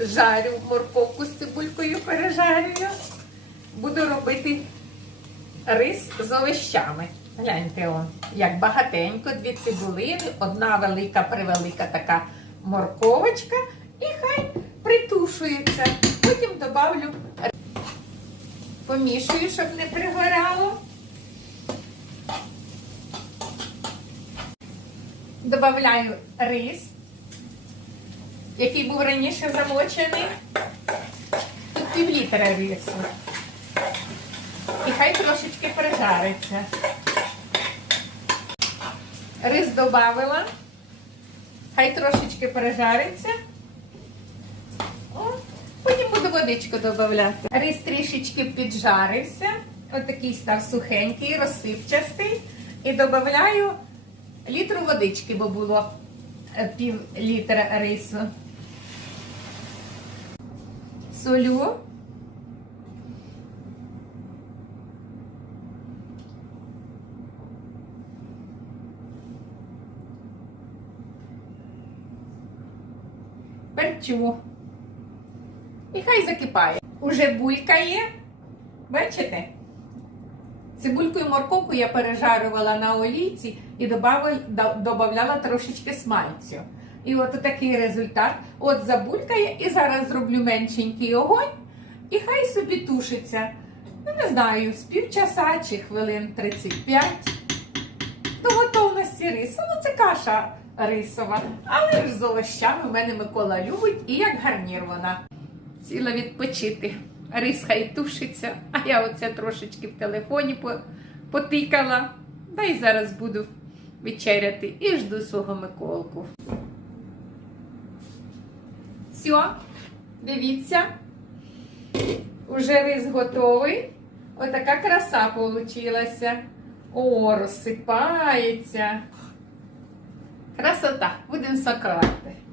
жарю морковку з цибулькою, пережарюю. Буду робити рис з овощами. Гляньте, он, як багатенько, дві цибулини, одна велика, превелика така морковочка, і хай притушується. Потім добавлю, помішую, щоб не пригорало. Добавляю рис, який був раніше замочений. Тут пів літра рису. І хай трошечки прижариться. Рис додавила. Хай трошечки пережариться. О, потім буду водичку додавати. Рис трішечки піджарився. Отакий став сухенький, розсипчастий. І додаю літру водички, бо було е, пів літра рису. Солю. перчу. І хай закипає. Уже булькає. Бачите? Цибульку і морковку я пережарювала на олійці і додавала трошечки смальцю. І от такий результат. От забулькає, і зараз зроблю меншенький огонь, і хай собі тушиться. Ну, не знаю, з півчаса чи хвилин 35 до готовності рису. Ну, це каша рисова. Але ж з овощами в мене Микола любить і як гарнір вона. Ціла відпочити. Рис хай тушиться, а я оце трошечки в телефоні по- потикала. Да й зараз буду вечеряти і жду свого Миколку. Все, дивіться. Уже рис готовий. Отака краса получилася. О, розсипається. Красота. Будемо сакувати.